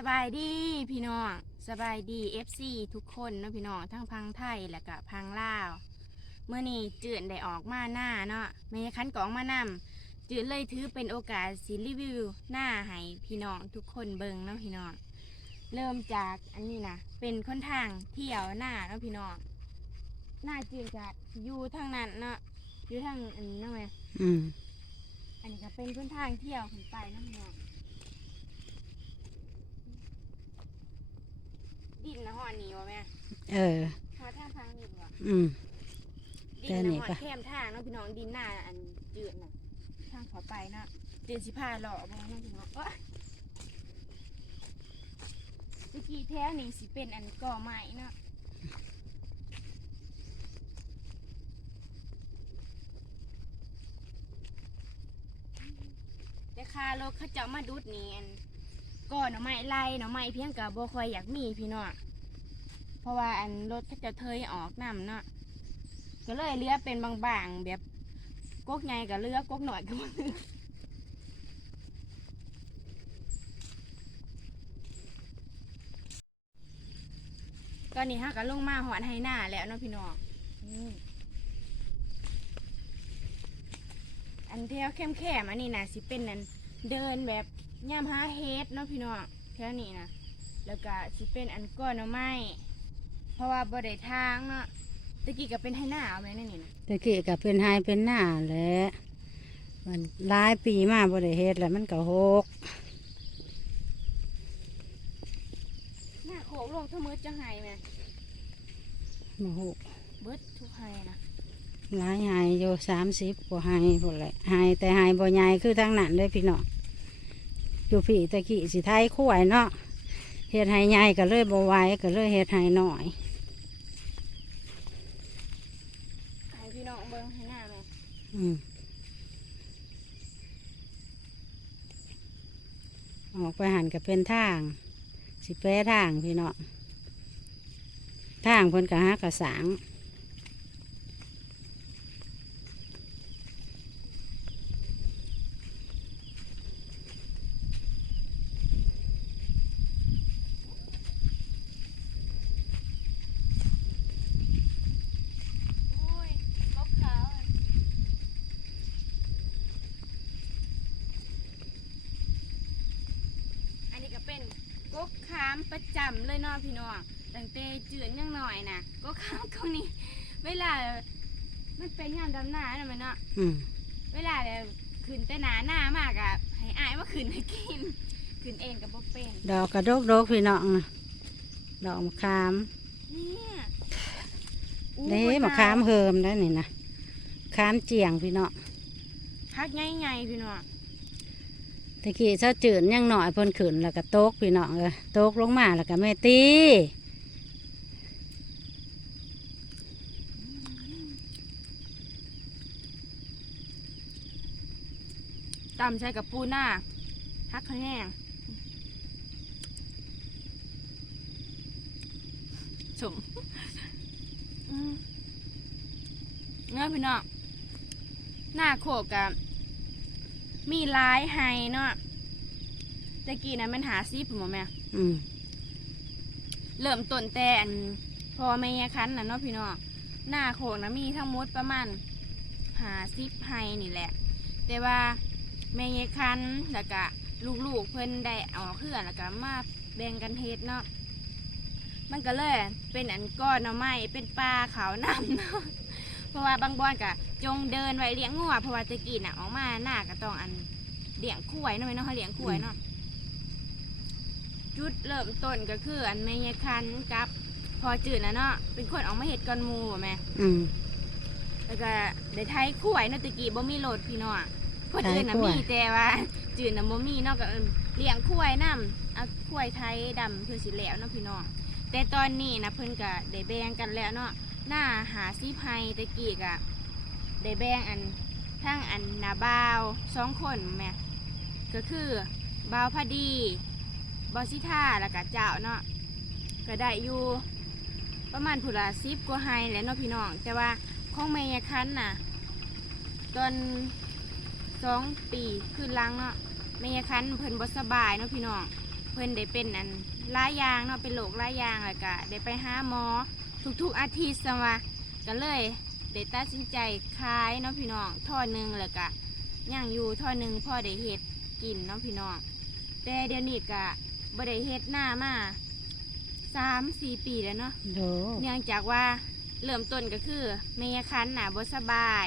สบายดีพี่น้องสบายดี FC ทุกคนเนาะพี่น้องทั้งพังไทยและก็พังลาวเมื่อนี้จืดได้ออกมาหน้าเนาะไม่คันกออกมานำจืดเลยถือเป็นโอกาสสิรีวิวหน้าให้พี่น้องทุกคนเบิ่งเนาะพี่น้องเริ่มจากอันนี้นะเป็นคนทางเที่ยวหน้าเนาะพี่น้องหน้าจืดจะอยู่ทางนั้นเนาะอยู่ทางอันนี้เนาะแม่อืมอันนี้ก็เป็นคนทางเที่ยวขึ้นไปเนาะพี่น้อง ดินนะหอนี่วะแม่เออหอทางทางนี่วะอืม ดิแต่นนี่นะหอปะ แคมทางเนาะพี่น้องดินหน้าอันจืดน่ะทางเขาไปเนาะเดือนสิพาหล่อบ่เนาะพี่น้องโอ๊ยเมื่อกี้แถวนี้สิเป็นอันก่อไม้เนาะแต่คารถเขาเจ้ามาดูดนี่อัน ก่อหน่อไม้ไล่หน่อไม้เพียงกับบ่คอยอยากมีพี่น้องเพราะว่าอันรถเขาจะเทยออกน้ำเนาะก็เลยเลือเป็นบางๆแบบกกใหญ่กับเลือกกหน่อยก็บ่เลือกตอนนี้ฮะก็ลงมาหอดให้หน้าแล้วเนาะพี่น้องอันเที่ยวเข้มแคมๆอันนี้นะสิเป็นนันเดินแบบ ย่ำหาเฮดเนาะพี่น้องแถวนี้นะแล้วก็สิเป็นอันก้อนหน่อไม้เพราะว่าบ่ได้ทางเนาะตะกี้ก็เป็นให้หน้าเอาไหมนั่นนี่นะตะกี้ก็เป็นไฮเป็นหน้าแหละมันหลายปีมาบ่ได้เฮ็ดแล้วมันก็หกหน้าโขกลงเท่ามือจังไห้ไหมมาหกเบิดทุกไห้นะหลายไฮอยู่สามสิบกว่าไฮพุ่นแหละไฮแต่ไฮบ่ใหญ่คือทางนั้นเลยพี่น้อง อยู่พี่ตะกี้สิไทยคุ้ยเนาะเฮ็ดไฮใหญ่ก็เลยบ่ไหวก็เลยเฮ็ดไฮน้อยให้พี่น้องเบิ่งให้หน้าไหมอืมออกไปหันก็เป็นทาง สิแปรทางพี่น้องทางเพิ่นก็หากระสาง อุ้ยลบขาวอะอันนี้ก็เป็นกกขาม ประจำเลยเนาะพี่น้องตั้งแต่จืดยังหน่อยนะกกขามตรงนี้เวลา มันเป็นงานดำนาเนาะแมันเนาะอืมเวลาเนี่ยขึ้นแต่หนาหน้ามากอะให้อายว่าขึ้นให้กินขึ้นเองกับบ่เป็นดอกกระดกดกพี่น้องนะดอกมะขามเนี่ยเด้มะขามเฮิมได้นี่นะขามเจียงพี่น้องพักใหญ่ๆพี่น้อง ตะกี้เช้าจืดยังหน่อยเพิ่นขึ้นแล้วก็ตกพี่น้องเอ้ยตกลงมาแล้วก็แม่ตีตำใส่กับปูหน้าพักแห้งสมเนื้อพี่น้องหน้าโขกกับ มีหลายไฮเนาะตะกี้นะมันหาซีผมบ่แม่ อืมเริ่มต้นแต่อันพอแม่ยายคันน่ะเนาะพี่น้องหน้าโขกนะมีทั้งหมดประมาณหาซิปไฮนี่แหละ แต่ว่าแม่ยายคันแล้วก็ลูกๆเพิ่นได้เอาเครื่องแล้วก็มาแบ่งกันเฮ็ดเนาะมันก็เลยเป็นอันก้อนหน่อไม้เป็นปลาขาวนำเนาะเพราะว่าบางบอนก็ จงเดินไว้เลี้ยงงัวเพราะว่าแตะกี้น่ะออกมาหน้าก็ต้องอันเลี้ยงขวยเนาะแม่เนาะเขาเลี้ยงขวยเนาะจุดเริ่มต้นก็คือ อันแม่ยายคันกับ พอจืดนะเนาะเป็นคนออกมาเห็ดก่อนหมูบ่แม่อืม แล้วก็ได้ไทยข่วยเนาะตะกี้บ่มีโหลดพี่น้องคนอื่นน่ะไถข้วยมีแต่ว่า จืดน่ะบ่มีเนาะก็เอิ้นเลี้ยงข่วยนํเอาข่วยไทยดำเพื่อสิแล้วเนาะพี่น้องแต่ตอนนี้นะเพิ่นก็ได้แบ่งกันแล้วเนาะหน้าหาซีไพตะกี้ก็ ได้แบ่งอันทั้งอันนาบาวสองคนแม่ก็คือบาวพอดีบอสิท่าแล้วก็เจ้าเนาะก็ได้อยู่ประมาณผุละสิบกว่าไฮแหล้วเนาะพี่น้อง แต่ว่าของแม่ยคันน่ะตอนสองปีขึ้นลังเนาะแม่ยคันเพิ่นบสบายเนาะพี่น้องเพิ่นได้เป็นอันหลายยางเนาะเป็นโรคหลายยางแล้วก็ได้ไปหาหมอทุกๆอาทิตย์ซะว่าก็เลย ได้ตัดสินใจขายเนาะพี่น้องท่อหนึงแล้วก็ย่างอยู่ท่อหนึงพ่อได้เฮ็ดกินเนาะพี่น้องแต่เดี๋ยวนี้ก็บ่ได้เฮ็ดหน้ามาสามสี่ปีแล้วเนาะโดเนื่องจากว่าเริ่มต้นก็คือแม่คันหนาบ่สบาย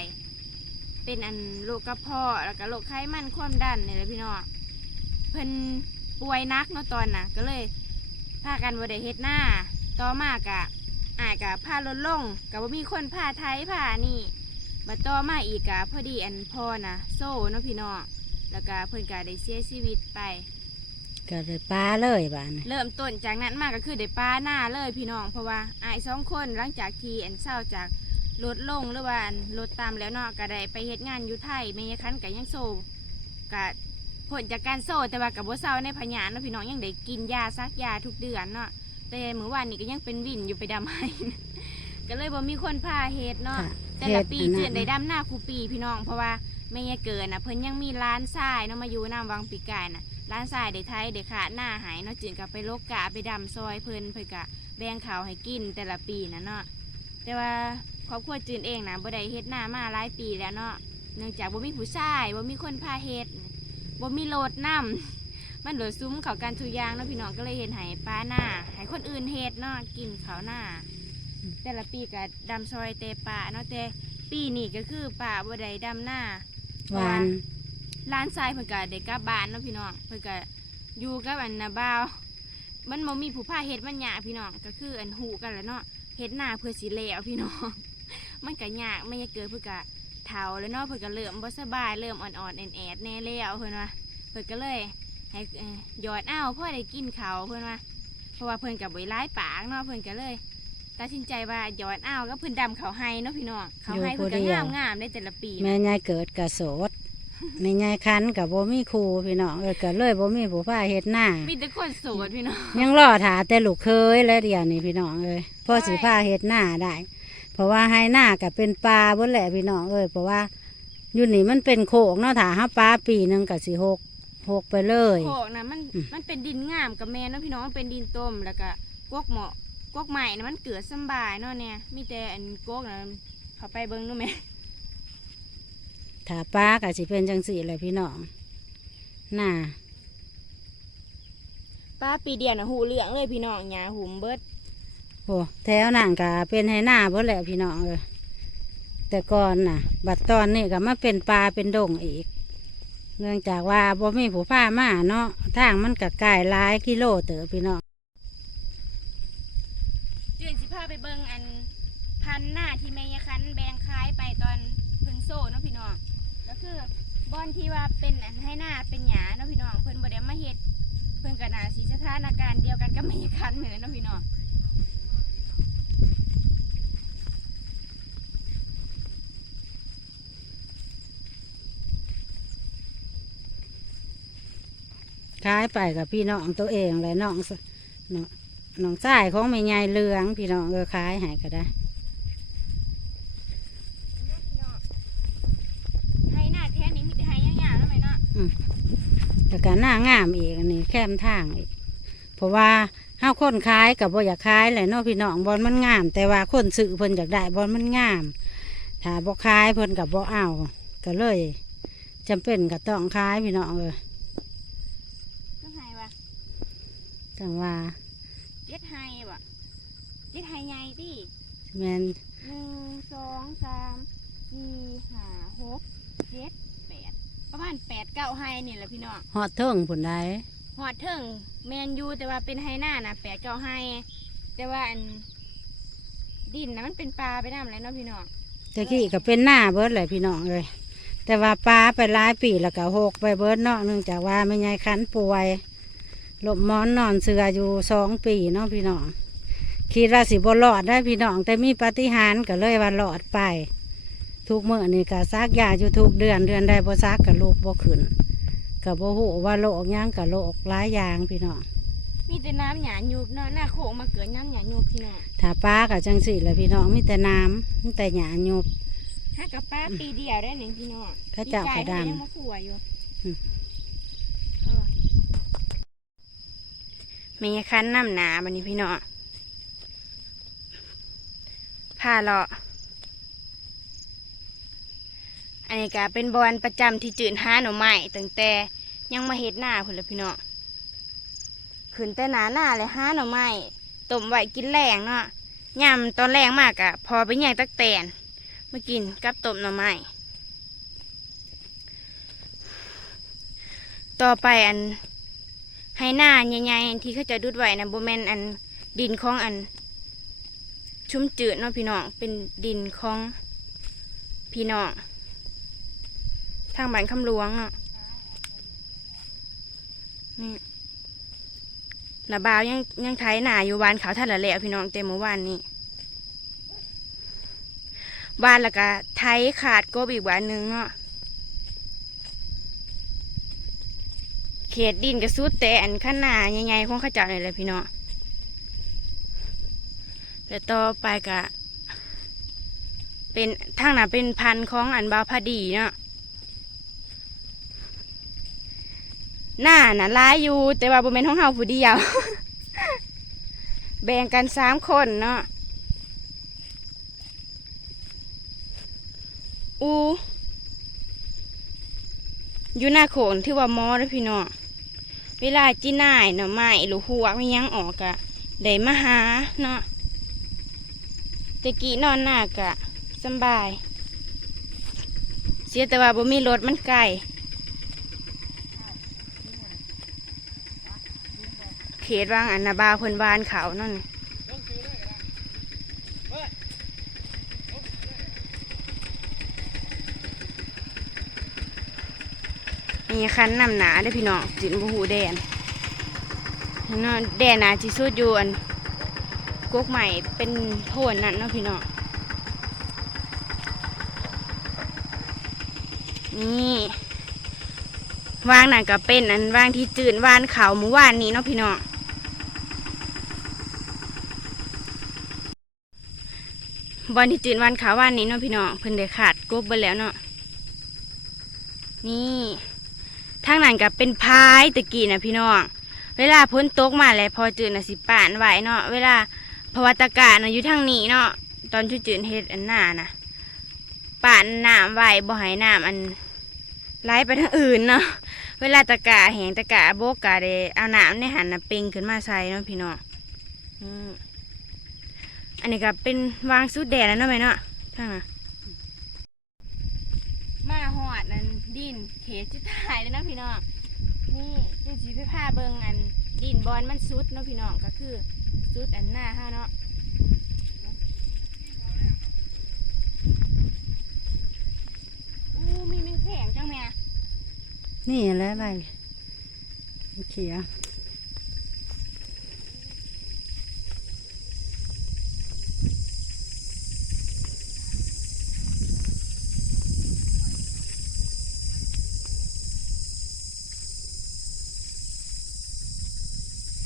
เป็นอันโรคกระเพาะแล้วก็โรคไขมันความดันนี่แหละพี่น้องเพิ่นป่วยหนักเนาะตอนน่ะ ก็เลยพากันบ่ได้เฮ็ดหน้าต่อมากะ อายกะพาลดลงกับว่ามีคนพาไทยพานี่มาต่อมาอีกกะพอดีอันพ่อน่ะโซ่เนาะพี่น้องแล้วก็เพิ่นก็ได้เสียชีวิตไป ก็เลยปลาเลยบ้านเริ่มต้นจากนั้นมาก็คือได้ป้าหน้าเลยพี่น้องเพราะว่าอายสองคนหลังจากที่อันเศร้าจากลดลงหรือว่าอันลดตามแล้วเนาะก็ได้ไปเฮ็ดงานอยู่ไทยแม่ยายคันกับยังโซก็ผลจากการโซแต่ว่ากับบ่เศร้าในพญานเนาะพี่น้องยังได้กินยาซักยาทุกเดือนเนาะ แต่เมื่อวานนี้ก็ยังเป็นวินอยู่ไปดำให้ ก็เลยบ่มีคนพาเฮ็ดเนาะค่ะแต่ละปีเฮ็ดอัเจืนอนนั้นได้ดำหน้าคูปีพี่น้องเพราะว่าแม่ยายเกิดน่ะเพิ่นยังมีร้านทรายเนาะมาอยู่น้ำวังปีกายน่ะร้านทรายได้ไทยได้ขาดหน้าหายเนาะจืนกับไปโลกกะไปดำซอยเพิ่นเพิ่นกะแบ่งข้าวให้กินแต่ละปีนะเนาะแต่ว่าครอบครัวจืนเองนะบ่ได้เฮ็ดหน้ามาหลายปีแล้วเนาะเนื่องจากบ่มีผู้ชายบ่มีคนพาเฮ็ดบ่มีโลดน้ำ มันโดดซุ้มเขากันทุกอย่างเนาะพี่น้องก็เลยเฮ็ดให้ป้าหน้าให้คนอื่นเฮ็ดเนาะกินเขาวหน้า แต่ละปีก็ดำซอยเตป่าเนาะแต่ปีนี้ก็คือป่าบ่ได้ดำหน้าหวานร้านทรายเพิ่นก็ได้กลับบ้านเนาะพี่น้องเพิ่นก็อยู่กับอันนาบ่าว มันบ่มีผู้พาเฮ็ดมันยากพี่น้องก็คืออันหูกันแหล้วเนาะเฮ็ดหน้าเพื่อสิแล้วพี่น้อง มันก็ยากไม่อยากเกิดเพิ่นก็เฒ่าแล้วเนาะเพิ่นก็เริ่มบ่สบายเริ่มอ่อนๆแอดๆแน่แล้วเพิ่นว่าเพิ่นก็เลย ให้เอ่อหยอดเอาพ่อได้กินเขาวเพิ่นว่าเพราะว่าเพิ่นก็บ่ได้หลายปากเนาะเพิ่นก็เลยตัดสินใจว่าหยอดเอาก็เพิ่นดำเขาวให้เนาะพี่น้องเขาวให้เพิ่นก็งามๆได้แต่ละปีแม่ยายเกิดกะโสดแม่ยายคันกับบ่มีครูพี่น้องเออก็เลยบ่มีผู้พาเฮ็ดหน้ามีแต่คนโสดพี่น้องยังรอถาแต่ลูกเคยและเดียวนี่พี่น้องเอ้ยพ่อสิพาเฮ็ดหน้าได้ เพราะว่าให้หน้ากับเป็นปลาเบิ่แหละพี่น้องเอ้ยเพราะว่าอยู่นี่มันเป็นโขกเนาะถ้าหาปลาปีหนึงก็สิหก หกไปเลย โขกนะมันอืมมันเป็นดินงามกับแม่เนาะพี่น้องมันเป็นดินต้มแล้วก็กวกเหมาะกวกใหม่นะมันเกิดสำบายเนาะเนี่ยมีแต่อันกวกนะเขาไปเบิ้งดูไหมถ้าปลาก็สิเป็นจังสี่เลยพี่น้องหน้าป้าปีเดียวนะหูเหลืองเลยพี่น้องหญ้าหุมเบิดโอ้แถวนั่นก็เป็นให้หน้าเบิ่แหละพี่น้องเอ้ยแต่ก่อนน่ะ บัดตอนนี้ก็มาเป็นปลาเป็นดงอีก เนื่องจากว่าบ่มีผู้พามาเนาะทางมันก็ไกลหลายกิโลเต๋อพี่น้องเจืนสิพาไปเบิ้งอันพันหน้าที่แม่ยายคันแบงคล้ายไปตอนเพิ่นโซ่เนาะพี่น้องก็คือบอนที่ว่าเป็นอันให้หน้าเป็นหญ้าเนาะพี่น้องเพิ่นบ่ได้มาเฮ็ดเพิ่นก็น่าสิสถานการณ์เดียวกันกับแม่ยคันนี่แหละเนาะพี่น้อง ขายไปกับพี่น้องตัวเองเลยน้องสน้องน้องชายของแม่ยายเหลือง พี่น้องเออขายให้ก็ได้ให้หน้าแท้นี้มีแต่ให้ยาวๆแล้วไหมเนาะแล้วก็หน้างามอีกอันนี้แคมทางอีกเพราะว่าเฮาคนขายกับบ่อยากขายแหละเนาะพี่น้องบอลมันงาม แต่ว่าคนซื้อเพิ่นอยากได้บอลมันงาม ถ้าบ่ขายเพิ่นกับบ่เอาก็เลยจำเป็นก็ต้องขายพี่น้องเออ ก็ให้ว่ะ จังว่าเจ็ดให้บ่เจ็ดให้ใหญ่ติแม่นหนึ่งสองสามสี่ห้าหกเจ็ดแปดประมาณแปดเก้าให้นี่แหละพี่น้องฮอดเทิงผุนใดหอดเถิงแมนยูแต่ว่าเป็นให้หน้านะแปดเก้าให้แต่ว่าอันดินนะมันเป็นปลาไปน้ำแล้วเนาะพี่น้องตะกี้ก็เป็นหน้าเบิดแหละพี่น้องเลย แต่ว่าปลาไปหลายปีแล้วก็หกไปเบิดเนาะเนื่องจากว่าแม่ยายคันป่วย หลบหมอนนอนเสืออยู่สองปีเนาะพี่น้องคิดว่าสิบ่รอดได้พี่น้องแต่มีปาฏิหาริย์ก็เลยว่ารอดไป ทุกเมื่อนี่ก็ซักยาอยู่ทุกเดือนเดือนใดบ่ซักกับลูกบ่ขึ้นกับบ่ฮู้ว่าโรคหยังกับโรคหลายอย่างพี่น้องมีแต่น้ำหยาหยูบเนาะหน้าโขงมาเกิดน้ำหยาหยูบพี่น้องถ้าปลากับจังสี่แหละพี่น้องมีแต่น้ำมีแต่หญ้าหยุบถ้ากับป้าปีเดียวได้หนึ่งพี่น้องเขาเจ้าก็ดำปีกายเขายังมาขัวอยู่ อืม เออ แม่ยายคันน้ำหนาบันนี้พี่น้องพาเลาะอันนี้ก็เป็นบอลประจำที่จืดหาหน่อไม้ตั้งแต่ยังมาเฮ็ดหน้าพุ่นเลยพี่น้องขึ้นแต่หนาหน้าเลยหาหน่อไม้ต้มไว้กินแรงเนาะยำตอนแรงมากอะพอไปแย่งตักแตนมากินกับต้มหน่อไม้ต่อไปอัน ให้หน้าใหญ่ๆที่เขาจะดูดไว้นะโบแมนอันดินของอัน ชุ่มจืดเนาะพี่น้องเป็นดินของพี่น้องทางบ้านคำหลวงเนาะนี่หนาบาวยังยังไถหนาอยู่วานเขาท่าละแล้วพี่น้องเต็มเมื่อวานนี้วานแล้วก็ไถขาดกบอีกวานหนึงเนาะ เขตดินกระสุดแต่อันข้างหน้าใหญ่ๆของข้าเจ้านี่แหละพี่น้องแล้วต่อไปก็เป็นทางหน้าเป็นพันของอันบาวพาดีเนาะหน้าน่ะร้ายอยู่ แต่ว่าบ่แม่นของเฮาผู้เดียว แบ่งกันสามคนเนาะอูอยู่หน้าโขนที่ว่ามอเด้อพี่น้อง เวลาจีน่ายเนาะไม้หรือหัวไม่ยังออกกะได้มาหาเนาะตะกี้นอนหน้ากะสบาย เสียแต่ว่าบ่มีรถมันไกลเขตว่างอันนาบาวเพิ่นวานเขานั่น คันนำหนาได้พี่น้องจินบูหูแดนเนาะแดนหนาจิสุดอยู่อันกุ๊กใหม่เป็นโทนนั่นเนาะพี่น้องนี่วางนั่นก็เป็นอันวางที่จืดวานเขาหมู่วานนี้เนาะพี่น้องบอลที่จืดวานเขาวานนี้เนาะพี่น้องเพิ่นได้ขาดกุ๊กไปแล้วเนาะนี่ ทางนั้นก็เป็นพายตะกี้นะพี่น้อง เวลาพ้นตกมาแล้วพอจืดน่ะสิป่านไหวเนาะ เวลาเพราวัตกาศน่ะอยู่ทางนี้เนาะ ตอนที่จืดเฮ็ดอันหน้านะป่านน้ำไหวบ่ให้น้ำอันไหลไปทางอื่นเนาะ เวลาตะกาแหงตะกาโบกกาเดเอาน้ำในหันน่ะเป่งขึ้นมาใส่เนาะพี่น้องอืมอันนี้ก็เป็นวางสุดแดดแล้วเนาะแม่เนาะทางน่ะ มาหอดนั่น ดินเขตจุดถ่ายเลยนะพี่น้องนี่ดูสีผ้าเบิงอันดินบอลมันซุดเนาะพี่น้องก็คือซุดอันหน้าห้าเนาะอู้มีแมงแข็งจังแม่นี่แหละไรเขียว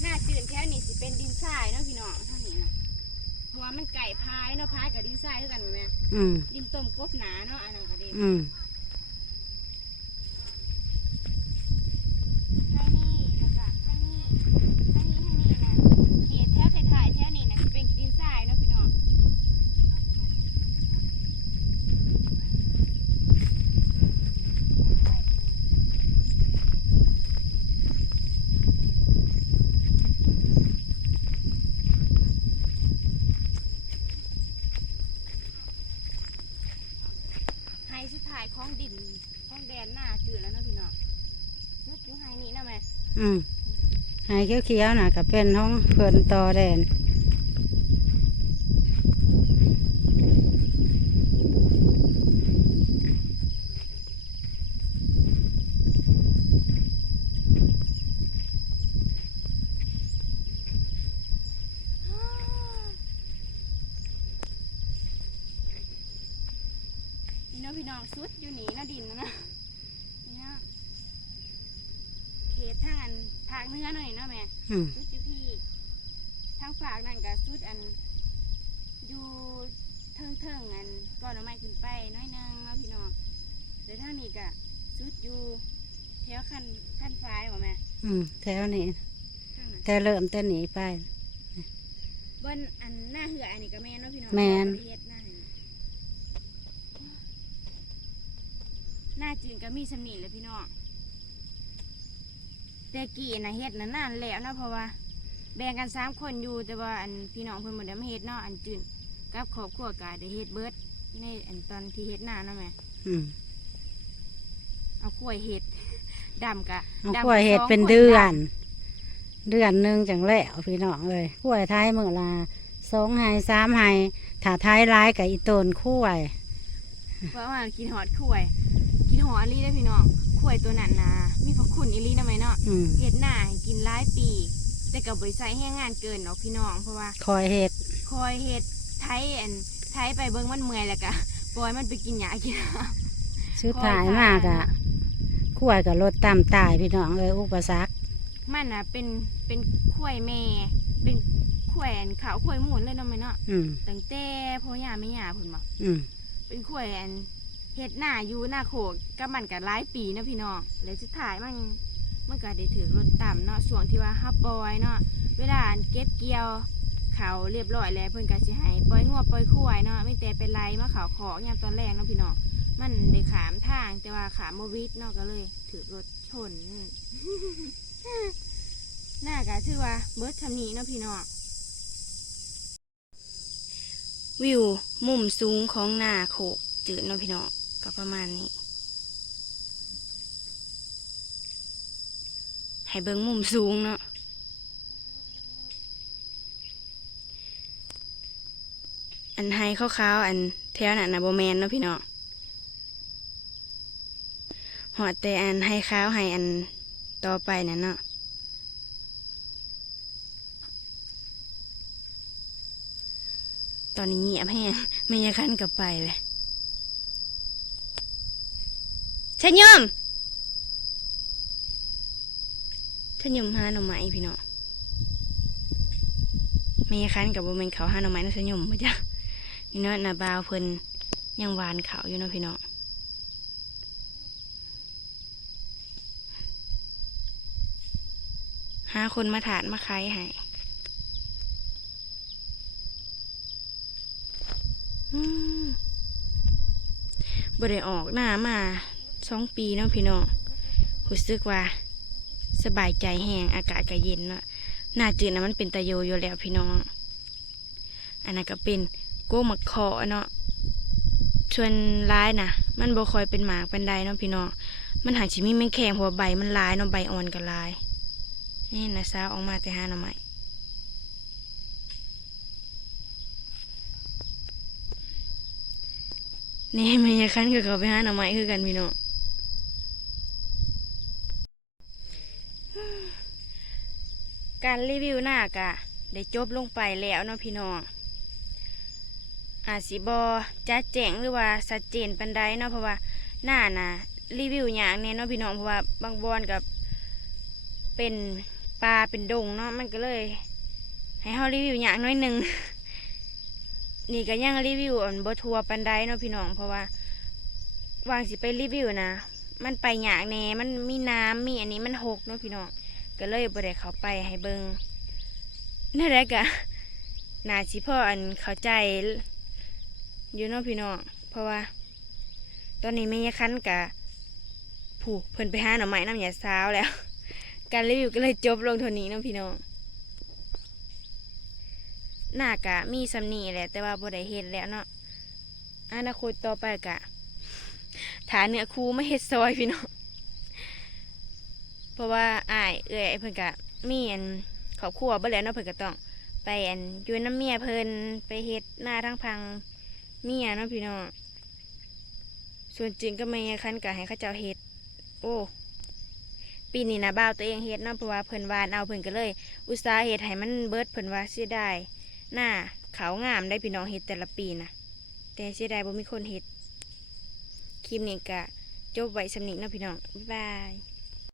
หน้าจืดแค่นี้สิเป็นดินทรายเนาะพี่น้องทางนี้นะเพราะว่า มันไก่พายเนาะพายกับดินทรายคือกันไหมแม่อืมดินต้มกบหนาเนาะอันนั้นก็ดี อืม ทางนี้แล้วก็ทางนี้ทางนี้ทางนี้นะเขตแถวถ่ายๆแถวนี้นะสิเป็นดินทรายเนาะพี่น้องไฮสุดท้ายของดินของแดนหน้าจืดแล้วเนาะพี่น้องยุดอยู่ไฮนี้นะแม่ อืมหายเขียวๆนะกับเป็นห้องเพื่อนต่อแดนเนาะพี่น้องสุดอยู่นี่เนาะดินนะนะนี่เนาะเขตทางอันภาคเหนื้อหน่อยเนาะแม่ อืม สุดอยู่พี่ ทางฝากนั่นก็สุดอันอยู่เทิงเทิงๆอันก่อนเอาไม้ขึ้นไปน้อยหนึงเนาะพี่น้องเดี๋ยวทางนี้ก็สุดอยู่แถวคันคันฟ้ายบ่แม่อืมแถวนี้ทางนั้นแต่เริ่มแต่หนีไปบนอันหน้าเหืออันนี้ก็แม่นเนาะพี่น้องแม่น เฮ็ดหน้านี่หน้าจืนก็มีสำนีเลยพี่น้องแต่กี่นะเฮ็ดนะนานแล้วเนาะเพราะว่า แบ่งกันสามคนอยู่แต่ว่าอันพี่น้องเพิ่นบ่ได้มาเฮ็ดเนาะอันจืนกับครอบครัวกายได้เฮ็ดเบิดในอันตอนที่เฮ็ดหน้าเนาะแม่อืมเอากล้วยเห็ดดำกะเอาดำกล้วยเห็ดสองเป็นคเดือดนเดือนหนึ่งจังแล้วพี่น้องเลยกล้วยไทยเมื่อลาสองไฮสามไฮถ้าไทยร้ายกับอีต้นกล้วยำเพราะว่ากินหอดกล้วย กินหอดอีหลีได้อพี่น้องกล้วยตัวนั้นนะมีพระคุณอีหลีนะไหมเนาะอืมเห็ดหน้าให้กินหลายปี แต่กับบริษัทแห้งงานเกินเนาะพี่น้องเพราะว่าคอยเห็ดคอยเห็ดไทยอันไทยไปเบิ้งมันเมื่อยแล้วกะปล่อยมันไปกินหญ้ากินชุดถ่ายมากอะกล้วยกับรถตามตายพี่น้องเลยอุปสรรคมันอะเป็นเป็นกล้วยแม่เป็นกล้วยอันขาวกล้วยหมุนเลยเนาะไหมเนาะอืมตั้งแต่พ่อย่าไม่ย่าเพิ่นบอกอืมเป็นข่วยอันเฮ็ดหน้าอยู่หน้าโขกกับมันกับหลายปีเนาะพี่น้องแล้วสุดท้ายมัน มันก็ได้ถือรถต่ำเนาะช่วงที่ว่าฮับปล่อยเนาะเวลาเก็บเกี่ยวเขาเรียบร้อยแล้วเพิ่นก็สิให้ปล่อยงัวปล่อยควายเนาะไม่แต่เป็นไรมาเขาของยามตอนแรกเนาะพี่น้องมันได้ขามทางแต่ว่าขามบ่วิดเนาะก็เลยถือรถชนหน้าก็ถือว่าเบิดชำนีเนาะพี่น้องวิวมุมสูงของหน้าโขกจืดเนาะพี่น้องก็ประมาณนี้ ให้เบิ่งมุมสูงเนาะอันไฮขาวๆอันแถวนั้นนะโบแมนเนาะพี่เน้องหอดแต่อันไฮขาวไฮอันต่อไปนั่นเนาะตอนนี้เงียบแห้งไม่ยาคันกลับไปเลยชันยม ชันยมหาหน่อไม้พี่เน้องไม่ยาคันกับโบเมนเขาหาหน่อไม้นะชันยมมาจ้ะนี่เนาะนาบาวเพิ่นยังหวานเขาอยู่เนาะพี่เน้องหาคนมาถาดมาขายให้บ่ได้ออกหน้ามาสองปีเนาะพี่น้องรู้สึกว่า สบายใจแห้งอากาศก็เย็นเนาะหน้าจืดนะมันเป็นตะโยอยู่แล้วพี่น้อง อันนั้นก็เป็นโก้มักคอเนาะชวนร้ายนะมันบ่คอยเป็นหมากเป็นใดเนาะพี่น้องมันหาชิมีแมงแข็งเพราะว่าใบมันลายเนาะใบอ่อนก็ลายนี่นะสาวออกมาแต่หาหน่อไม้นี่ไม่ยาคันกับเขาไปหาหน่อไม้คือกันพี่น้อง การรีวิวหน้ากะได้จบลงไปแล้วเนาะพี่น้อง อาสิบอจัดแจ้งหรือว่าชัดเจนปันใดเนาะเพราะว่าหน้าน่ะรีวิวอย่างแน่เนาะพี่น้องเพราะว่าบางบอนกับเป็นปลาเป็นดงเนาะมันก็เลย ให้เฮารีวิวอย่างน้อยหนึ่งนี่ก็ยังรีวิวอันบทัวปันไดเนาะพี่น้องเพราะว่าวางสิไปรีวิวนะมันไปหยากแน่มันมีน้ำมีอันนี้มันหกเนาะพี่น้อง ก็เลยบ่ได้เขาไปให้เบิงนั่นแหละกะนาสิพ่ออันเข้าใจอยู่เนาะพี่น้องเพราะว่า ตอนนี้แม่ยคันกะผู้เพิ่นไปหาหน่อไม้น้ำยาสาวแล้ว การรีวิวก็เลยจบลงเท่านี้เนาะพี่น้องหน้ากะมีสำนีแหละแต่ว่าบ่ได้เฮ็ดแล้วเนาะอนาคตต่อไปกะฐานเนื้อคูไม่เฮ็ดซอยพี่น้อง เพราะว่าอ้ายเอื้อยเพิ่นกะมีอันครอบครัวบ่แล้วเนาะเพิ่นก็ต้อง ไปอันอยู่น้ำเมียเพิ่นไปเฮ็ดหน้าทั้งพังเมียเนาะพี่น้องส่วนจริงก็ไม่คันกะให้เขาเจ้าเฮ็ดโอ้ปีนี้นะบ่าวตัวเองเฮ็ดเนาะเพราะว่าเพิ่นวานเอาเพิ่นก็เลย อุตส่าห์เฮ็ดให้มันเบิดเพิ่นว่าเสียดายหน้าเขาวงามได้พี่น้องเฮ็ดแต่ละปีนะแต่เสียดายบ่มีคนเฮ็ดคลิปนี้ก็จบไว้สำนิกเนาะพี่น้องบ๊ายบาย